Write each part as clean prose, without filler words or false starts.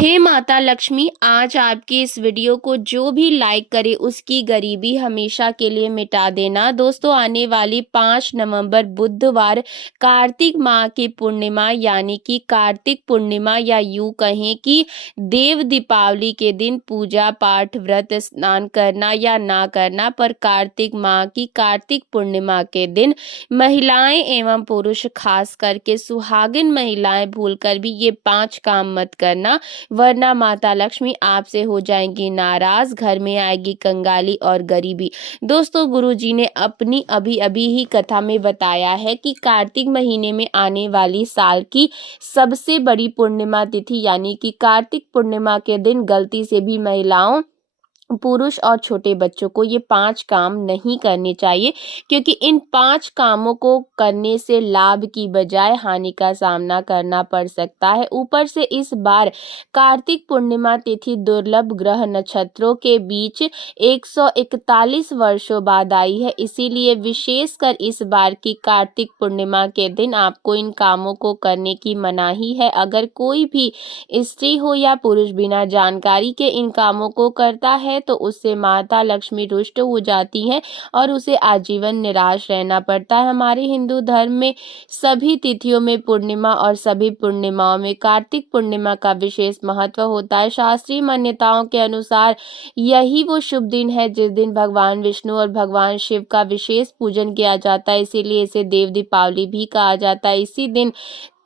हे माता लक्ष्मी, आज आपकी इस वीडियो को जो भी लाइक करे उसकी गरीबी हमेशा के लिए मिटा देना। दोस्तों, आने वाली 5 नवंबर बुधवार कार्तिक माह की पूर्णिमा यानी कि कार्तिक पूर्णिमा या यूं कहें कि देव दीपावली के दिन पूजा पाठ व्रत स्नान करना या ना करना, पर कार्तिक माह की कार्तिक पूर्णिमा के दिन महिलाएं एवं पुरुष खास करके सुहागिन महिलाएं भूलकर भी ये 5 काम मत करना, वरना माता लक्ष्मी आपसे हो जाएंगी नाराज, घर में आएगी कंगाली और गरीबी। दोस्तों, गुरुजी ने अपनी अभी अभी ही कथा में बताया है कि कार्तिक महीने में आने वाली साल की सबसे बड़ी पूर्णिमा तिथि यानी कि कार्तिक पूर्णिमा के दिन गलती से भी महिलाओं, पुरुष और छोटे बच्चों को ये 5 काम नहीं करने चाहिए, क्योंकि इन 5 कामों को करने से लाभ की बजाय हानि का सामना करना पड़ सकता है। ऊपर से इस बार कार्तिक पूर्णिमा तिथि दुर्लभ ग्रह नक्षत्रों के बीच 141 वर्षों बाद आई है, इसीलिए विशेषकर इस बार की कार्तिक पूर्णिमा के दिन आपको इन कामों को करने की मनाही है। अगर कोई भी स्त्री हो या पुरुष बिना जानकारी के इन कामों को करता है तो उससे माता लक्ष्मी रुष्ट हो जाती हैं और उसे आजीवन निराश रहना पड़ता है। हमारे हिंदू धर्म में सभी तिथियों में पूर्णिमा और सभी पूर्णिमाओं में कार्तिक पूर्णिमा का विशेष महत्व होता है। शास्त्रीय मान्यताओं के अनुसार यही वो शुभ दिन है जिस दिन भगवान विष्णु और भगवान शिव का विशेष पूजन किया जाता है, इसीलिए इसे देव दीपावली भी कहा जाता है। इसी दिन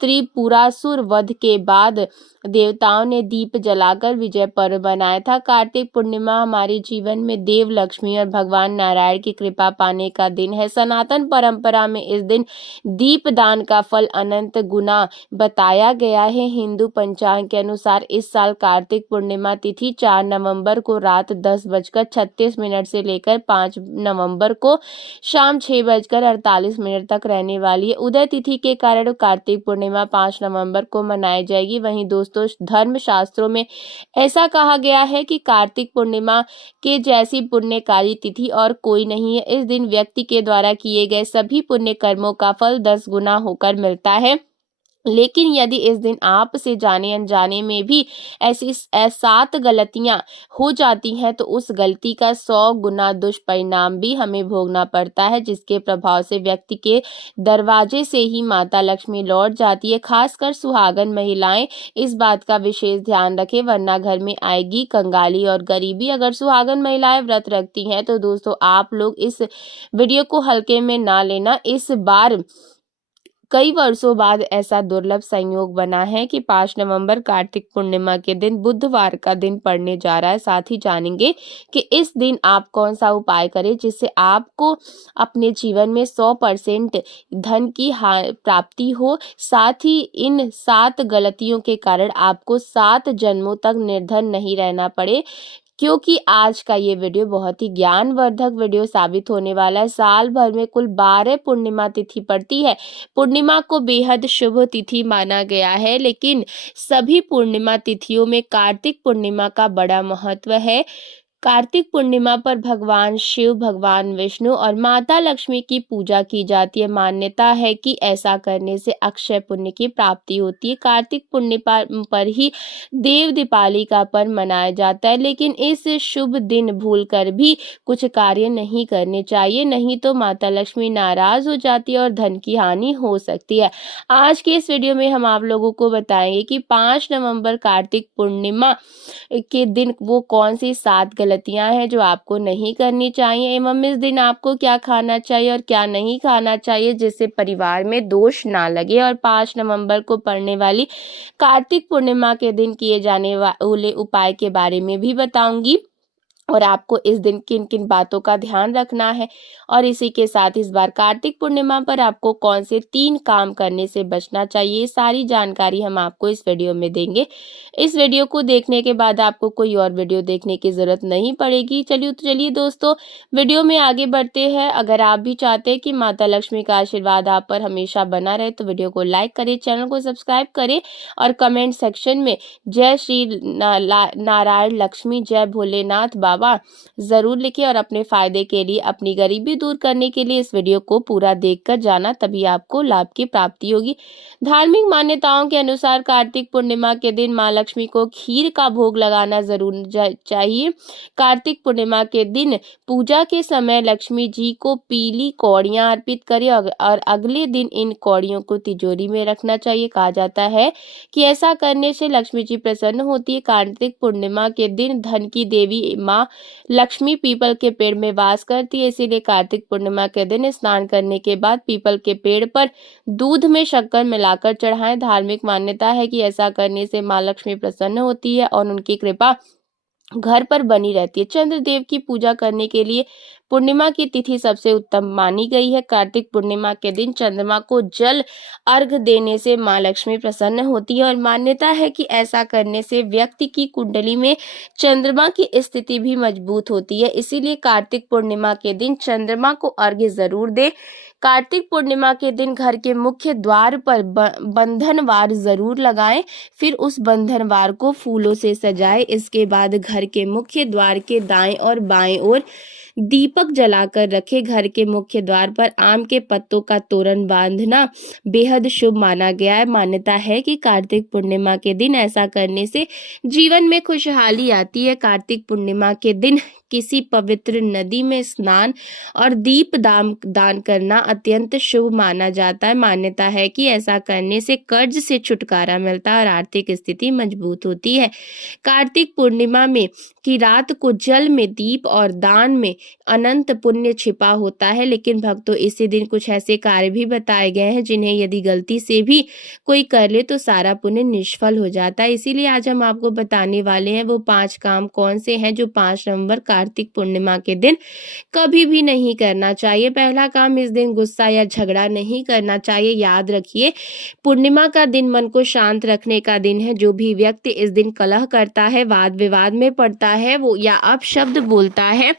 त्रिपुरासुर वध के बाद देवताओं ने दीप जलाकर विजय पर्व मनाया था। कार्तिक पूर्णिमा हमारे जीवन में देव लक्ष्मी और भगवान नारायण की कृपा पाने का दिन है। सनातन परंपरा में इस दिन दीप दान का फल अनंत गुना बताया गया है। हिंदू पंचांग के अनुसार इस साल कार्तिक पूर्णिमा तिथि 4 नवंबर को रात 10:36 से लेकर 5 नवंबर को शाम 6:48 तक रहने वाली है। उदय तिथि के कारण कार्तिक पूर्णिमा 5 नवंबर को मनाई जाएगी। वहीं दोस्तों, धर्म शास्त्रों में ऐसा कहा गया है कि कार्तिक पूर्णिमा के जैसी पुण्यकारी तिथि और कोई नहीं है। इस दिन व्यक्ति के द्वारा किए गए सभी पुण्य कर्मों का फल 10 गुना होकर मिलता है। लेकिन यदि इस दिन आप से जाने अनजाने में भी ऐसी 7 गलतियां हो जाती हैं तो उस गलती का 100 गुना दुष्परिणाम भी हमें भोगना पड़ता है, जिसके प्रभाव से व्यक्ति के दरवाजे से ही माता लक्ष्मी लौट जाती है। खासकर सुहागन महिलाएं इस बात का विशेष ध्यान रखें, वरना घर में आएगी कंगाली और गरीबी। अगर सुहागन महिलाएं व्रत रखती हैं तो दोस्तों, आप लोग इस वीडियो को हल्के में ना लेना। इस बार कई वर्षों बाद ऐसा दुर्लभ संयोग बना है कि 5 नवंबर कार्तिक पूर्णिमा के दिन बुधवार का दिन पड़ने जा रहा है। साथ ही जानेंगे कि इस दिन आप कौन सा उपाय करें जिससे आपको अपने जीवन में 100% धन की प्राप्ति हो। साथ ही इन 7 गलतियों के कारण आपको 7 जन्मों तक निर्धन नहीं रहना पड़े, क्योंकि आज का ये वीडियो बहुत ही ज्ञानवर्धक वीडियो साबित होने वाला है। साल भर में कुल 12 पूर्णिमा तिथि पड़ती है। पूर्णिमा को बेहद शुभ तिथि माना गया है, लेकिन सभी पूर्णिमा तिथियों में कार्तिक पूर्णिमा का बड़ा महत्व है। कार्तिक पूर्णिमा पर भगवान शिव, भगवान विष्णु और माता लक्ष्मी की पूजा की जाती है। मान्यता है कि ऐसा करने से अक्षय पुण्य की प्राप्ति होती है। कार्तिक पूर्णिमा पर ही देव दीपावली का पर्व मनाया जाता है, लेकिन इस शुभ दिन भूलकर भी कुछ कार्य नहीं करने चाहिए, नहीं तो माता लक्ष्मी नाराज हो जाती है और धन की हानि हो सकती है। आज के इस वीडियो में हम आप लोगों को बताएंगे कि 5 नवंबर कार्तिक पूर्णिमा के दिन वो कौन सी 7 गलतियां हैं जो आपको नहीं करनी चाहिए, एवं इस दिन आपको क्या खाना चाहिए और क्या नहीं खाना चाहिए जिससे परिवार में दोष ना लगे। और 5 नवंबर को पड़ने वाली कार्तिक पूर्णिमा के दिन किए जाने वाले उपाय के बारे में भी बताऊंगी, और आपको इस दिन किन किन बातों का ध्यान रखना है। और इसी के साथ इस बार कार्तिक पूर्णिमा पर आपको कौन से 3 काम करने से बचना चाहिए, ये सारी जानकारी हम आपको इस वीडियो में देंगे। इस वीडियो को देखने के बाद आपको कोई और वीडियो देखने की जरूरत नहीं पड़ेगी। चलिए दोस्तों, वीडियो में आगे बढ़ते हैं। अगर आप भी चाहते हैं कि माता लक्ष्मी का आशीर्वाद आप पर हमेशा बना रहे तो वीडियो को लाइक करें, चैनल को सब्सक्राइब करें और कमेंट सेक्शन में जय श्री नारायण लक्ष्मी, जय भोलेनाथ बाबा दावा ज़रूर लिखें और अपने फ़ायदे के लिए, अपनी गरीबी दूर करने के लिए इस वीडियो को पूरा देखकर जाना, तभी आपको लाभ की प्राप्ति होगी। धार्मिक मान्यताओं के अनुसार कार्तिक पूर्णिमा के दिन माँ लक्ष्मी को खीर का भोग लगाना ज़रूर चाहिए। कार्तिक पूर्णिमा के दिन पूजा के समय लक्ष्मी जी को पीली कौड़ियाँ अर्पित करें और अगले दिन इन कौड़ियों को तिजोरी में रखना चाहिए। कहा जाता है कि ऐसा करने से लक्ष्मी जी प्रसन्न होती है। कार्तिक पूर्णिमा के दिन धन की देवी माँ लक्ष्मी पीपल के पेड़ में वास करती है, इसीलिए कार्तिक पूर्णिमा के दिन स्नान करने के बाद पीपल के पेड़ पर दूध में शक्कर मिलाकर चढ़ाएं। धार्मिक मान्यता है कि ऐसा करने से माँ लक्ष्मी प्रसन्न होती है और उनकी कृपा घर पर बनी रहती है। चंद्रदेव की पूजा करने के लिए पूर्णिमा की तिथि सबसे उत्तम मानी गई है। कार्तिक पूर्णिमा के दिन चंद्रमा को जल अर्घ देने से माँ लक्ष्मी प्रसन्न होती है और मान्यता है कि ऐसा करने से व्यक्ति की कुंडली में चंद्रमा की स्थिति भी मजबूत होती है। इसीलिए कार्तिक पूर्णिमा के दिन चंद्रमा को अर्घ्य जरूर दे। कार्तिक पूर्णिमा के दिन घर के मुख्य द्वार पर बंधनवार जरूर लगाएं, फिर उस बंधनवार को फूलों से सजाएं। इसके बाद घर के मुख्य द्वार के दाएं और बाएं ओर दीपक जलाकर रखे। घर के मुख्य द्वार पर आम के पत्तों का तोरण बांधना बेहद शुभ माना गया है। मान्यता है कि कार्तिक पूर्णिमा के दिन ऐसा करने से जीवन में खुशहाली आती है। कार्तिक पूर्णिमा के दिन किसी पवित्र नदी में स्नान और दीप दान करना अत्यंत शुभ माना जाता है। मान्यता है कि ऐसा करने से कर्ज से छुटकारा मिलता है और आर्थिक स्थिति मजबूत होती है। कार्तिक पूर्णिमा में की रात को जल में दीप और दान में अनंत पुण्य छिपा होता है, लेकिन भक्तों इसी दिन कुछ ऐसे कार्य भी बताए गए हैं जिन्हें यदि गलती से भी कोई कर ले तो सारा पुण्य निष्फल हो जाता है। इसीलिए आज हम आपको बताने वाले हैं वो 5 काम कौन से हैं जो 5 नवंबर कार्तिक पूर्णिमा के दिन कभी भी नहीं करना चाहिए। पहला काम, इस दिन गुस्सा या झगड़ा नहीं करना चाहिए। याद रखिए, पूर्णिमा का दिन मन को शांत रखने का दिन है। जो भी व्यक्ति इस दिन कलह करता है, वाद विवाद में पड़ता है वो या अपशब्द बोलता है,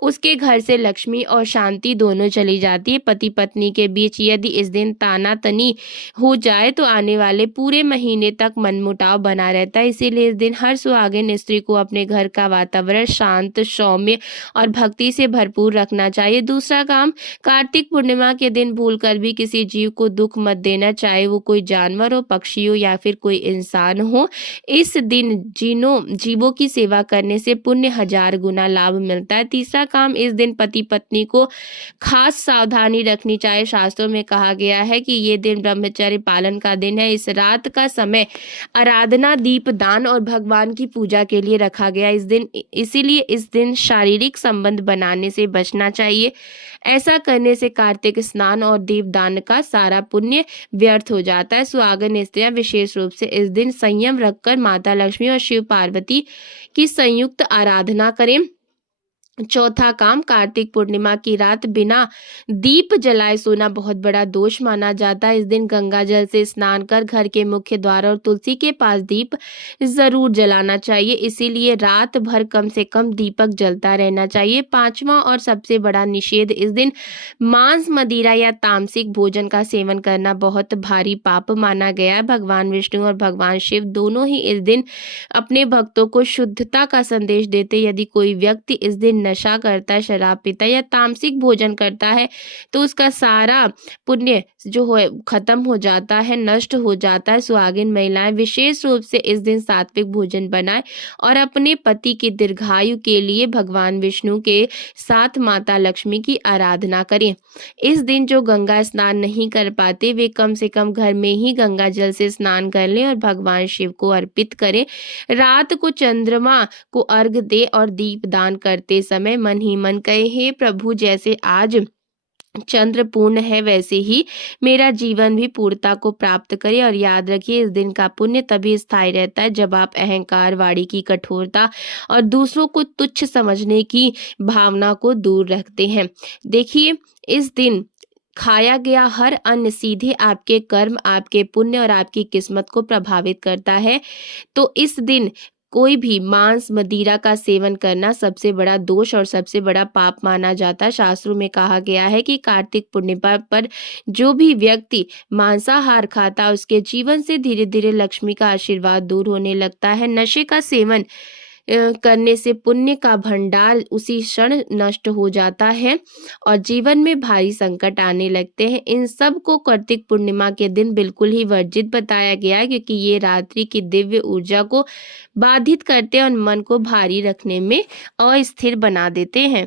उसके घर से लक्ष्मी और शांति दोनों चली जाती है। पति पत्नी के बीच यदि इस दिन तानातनी हो जाए तो आने वाले पूरे महीने तक मनमुटाव बना रहता है। इसीलिए इस दिन हर सुहागिन स्त्री को अपने घर का वातावरण शांत, सौम्य और भक्ति से भरपूर रखना चाहिए। दूसरा काम, कार्तिक पूर्णिमा के दिन भूलकर भी किसी जीव को दुख मत देना, चाहे वो कोई जानवर हो, पक्षी हो या फिर कोई इंसान हो। इस दिन जीवों की सेवा करने से पुण्य 1000 गुना लाभ मिलता है। तीसरा काम, इस दिन पति पत्नी को खास सावधानी रखनी चाहिए। शास्त्रों में कहा गया है कि ये दिन ब्रह्मचर्य पालन का दिन है। इस रात का समय आराधना, दीप दान और भगवान की पूजा के लिए रखा गया इसीलिए इस दिन शारीरिक संबंध बनाने से बचना चाहिए। ऐसा करने से कार्तिक स्नान और दीप दान का सारा पुण्य व्यर्थ हो जाता है। सुहागन स्त्रियां विशेष रूप से इस दिन संयम रखकर माता लक्ष्मी और शिव पार्वती की संयुक्त आराधना करें। चौथा काम, कार्तिक पूर्णिमा की रात बिना दीप जलाए सोना बहुत बड़ा दोष माना जाता है। इस दिन गंगा जल से स्नान कर घर के मुख्य द्वार और तुलसी के पास दीप जरूर जलाना चाहिए। इसीलिए रात भर कम से कम दीपक जलता रहना चाहिए। पांचवा और सबसे बड़ा निषेध, इस दिन मांस, मदिरा या तामसिक भोजन का सेवन करना बहुत भारी पाप माना गया है। भगवान विष्णु और भगवान शिव दोनों ही इस दिन अपने भक्तों को शुद्धता का संदेश देते। यदि कोई व्यक्ति इस दिन नशा करता है, शराब पीता है या तामसिक भोजन करता है तो उसका सारा पुण्य जो है खत्म हो जाता है, नष्ट हो जाता है। सुहागिन महिलाएं विशेष रूप से इस दिन सात्विक भोजन बनाएं और अपने पति की दीर्घायु के लिए भगवान विष्णु के साथ माता लक्ष्मी की आराधना करें। इस दिन जो गंगा स्नान नहीं कर पाते वे कम से कम घर में ही गंगा जल से स्नान कर लें और भगवान शिव को अर्पित करें। रात को चंद्रमा को अर्घ दे और दीप दान करते समय मन ही मन कहे, हे प्रभु, जैसे आज चंद्र पूर्ण है वैसे ही मेरा जीवन भी पूर्णता को प्राप्त करे। और याद रखिए, इस दिन का पुण्य तभी स्थायी रहता है जब आप अहंकार, वाणी की कठोरता और दूसरों को तुच्छ समझने की भावना को दूर रखते हैं। देखिए, इस दिन खाया गया हर अन्न सीधे आपके कर्म, आपके पुण्य और आपकी किस्मत को प्रभावित करता है। तो इस दिन कोई भी मांस, मदिरा का सेवन करना सबसे बड़ा दोष और सबसे बड़ा पाप माना जाता है। शास्त्रों में कहा गया है कि कार्तिक पूर्णिमा पर जो भी व्यक्ति मांसाहार खाता है उसके जीवन से धीरे धीरे लक्ष्मी का आशीर्वाद दूर होने लगता है। नशे का सेवन करने से पुण्य का भंडार उसी क्षण नष्ट हो जाता है और जीवन में भारी संकट आने लगते हैं। इन सब को कार्तिक पूर्णिमा के दिन बिल्कुल ही वर्जित बताया गया है, क्योंकि ये रात्रि की दिव्य ऊर्जा को बाधित करते हैं और मन को भारी रखने में अस्थिर बना देते हैं।